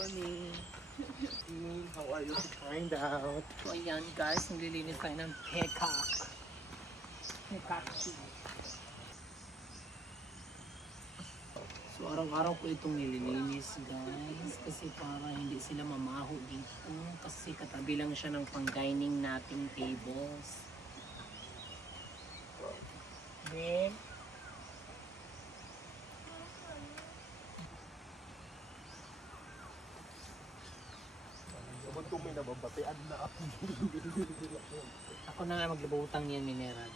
morning. How are you to find out? So ayan guys, naglilinis tayo ng peacock. Peacock cheese. So araw-araw ko itong nililinis guys. Kasi para hindi sila mamaho dito. Kasi katabi lang siya ng pang-dining nating tables. Then, kung may nababatian na ako. Ako na nga maglabutang niyan, mineral.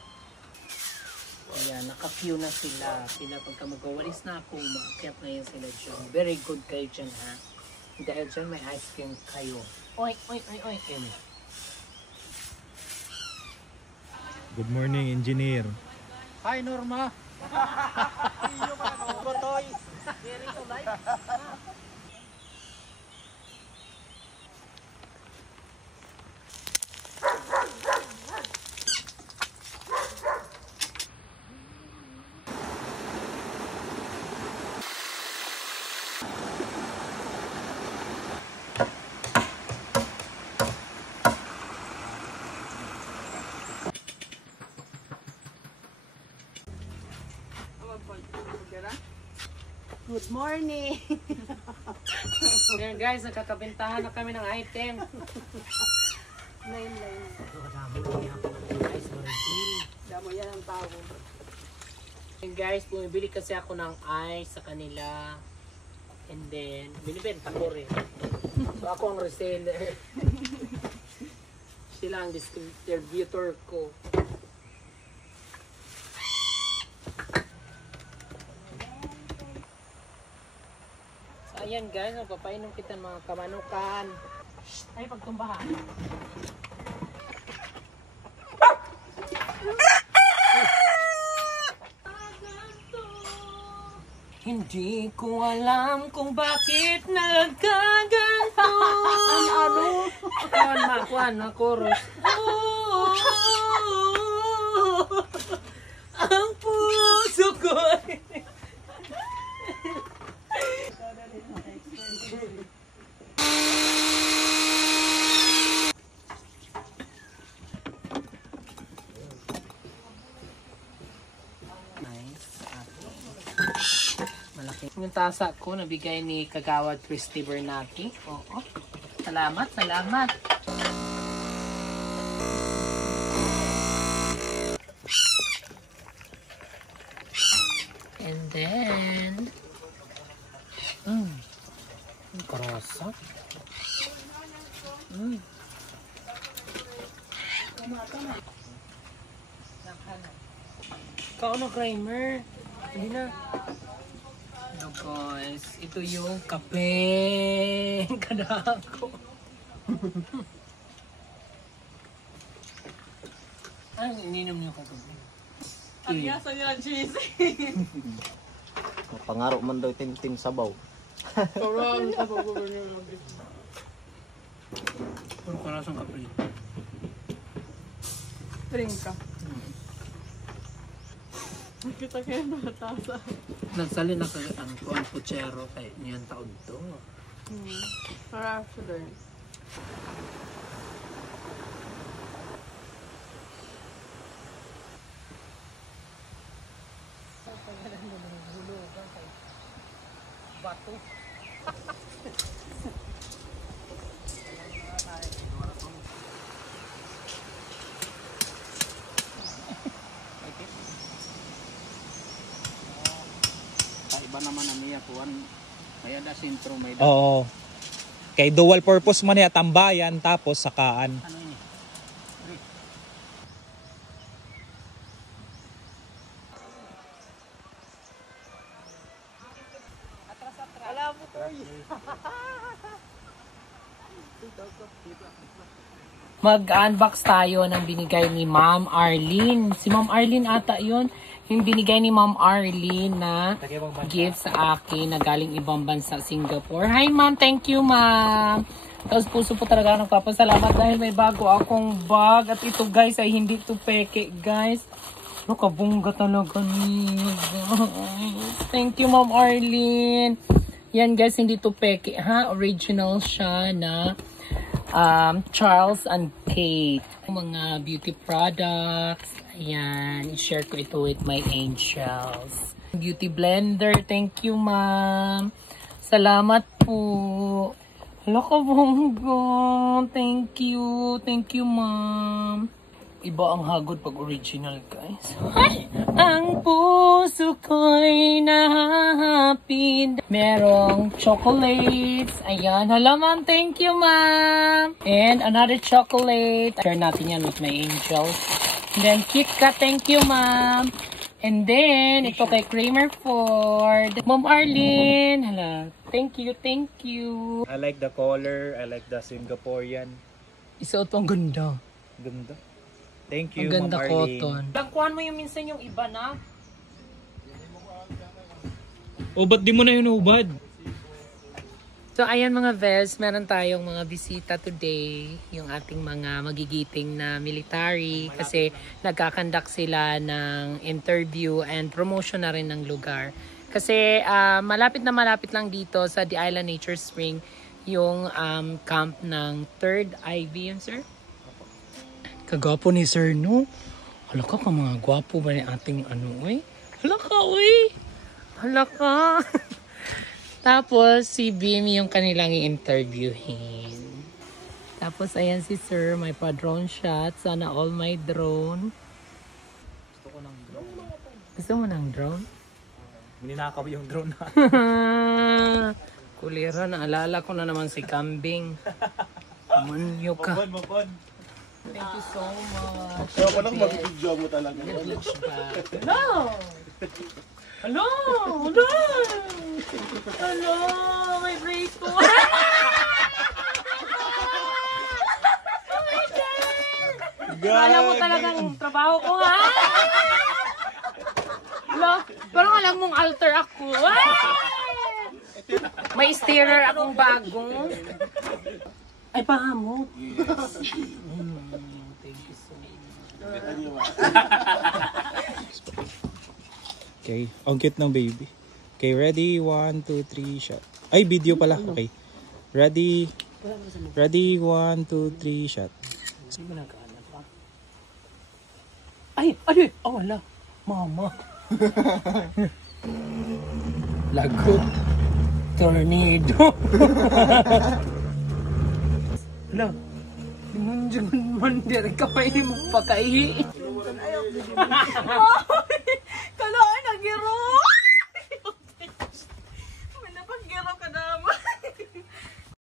Ayan, naka-queue na sila. Sila pagka magwawalis na ako, maakyat na yan sila dyan. Very good kayo dyan, ha? Dahil dyan may ice cream kayo. Oy, oy, oy, oy. Good morning, engineer. Hi, Norma. Iyo ka na botoy. Very polite. Good morning! Ayan guys, nakakabentahan na kami ng item. Line. Damo yan ang tao. Ayan guys, bumibili kasi ako ng ice sa kanila. And then, binibenta ko rin. So ako ang reseller. Sila ang distributor ko. Ayan guys, magpapainom kita ng mga kamanukan. Ay, pagtumbahan. Hindi ko alam kung bakit nagkaganto. Ano? Kuan na chorus. Ang puso ko. Yung tasa ko, nabigay ni Kagawad Christy Bernati. Oo. Salamat, salamat. And then, ang karasa. Kaon na Kramer. Hindi na. So guys, ito yung kape. Kadako. Anong ininom niyo kagabi? Ang yasa nila cheese. Pangaro man daw tim sabaw. Parang sabaw ko ba niya mag Puro karasang kape. drink ka. Kita kayo na tasa. Nagsali na kayo ang kuang puchero kay niyan taon to. Para sa din. Bato. Iba naman ang niya kuan kaya da sentro may Oo. Kay dual purpose man ya, tambayan tapos sakaan. Ano ini? Alam mo ko. Mag-unbox tayo ng binigay ni Ma'am Arlene. Si Ma'am Arlene ata yun. Yung binigay ni Ma'am Arlene na gift sa akin na galing ibang bansa, Singapore. Hi Ma'am, thank you Ma'am. Tapos puso po talaga nagpapasalamat dahil may bago akong bag. At ito guys ay hindi ito peke guys. Ano kabungga talaga niya guys. Thank you Ma'am Arlene. Yan guys, hindi to peke ha. Original siya na Charles and Kate. Mga beauty products. Ayan, i-share ko ito with my angels. Beauty blender. Thank you, ma'am. Salamat po. Hala ka bongga. Thank you. Thank you, ma'am. Iba ang hagod pag original, guys. Ay! Ang puso ko'y nahahapid. Merong chocolates. Ayan. Hala, ma'am. Thank you, ma'am. And another chocolate. Share natin yan with my angels. And then, KitKat. Thank you, ma'am. And then, ito kay Kramer Ford. Ma'am Arlene. Hala. Thank you, thank you. I like the color. I like the Singaporean. Isuot ang ganda. Ganda. Thank you, Ang ganda Ma'am Arlene. cotton. Lagkuhan mo yung minsan yung iba na. O, ba't di mo na yun ubad? So, ayan mga Ves, meron tayong mga bisita today. Yung ating mga magigiting na military. Kasi nagkakandak sila ng interview and promotion na rin ng lugar. Kasi malapit na malapit lang dito sa The Island Nature Spring yung camp ng 3rd IB yun, sir? Kagwapo ni sir, no? Hala ka mga gwapo ba ni ating ano, eh? Hala ka, uy! Hala ka! Tapos, si Beam yung kanilang i-interviewin. Tapos, ayan si sir, may pa-drone shot. Sana all my drone. Gusto ko ng drone. Gusto mo ng drone? Ninakaw yung drone na. Kulira, naalala ko na naman si Kambing. Manyo ka. Mapon. Thank you so much. Kaya ko lang mag-video mo talaga. Hello! Hello! Hello! Hello! May break ko! Oh my God! Alam mo talagang trabaho ko, ha? Hello? Parang alam mong alter ako. May steerer akong bago. Ay, pahamot. Thank you so much. Okay, ang cute ng baby. Okay, ready? 1, 2, 3, shot. Ay, video pala. Okay. Ready? Ready? 1, 2, 3, shot. Ay, ay, oh, wala. Mama. Lagot. Tornado. Wala. Munjun man, dire ka pa ini mo pagkaihi.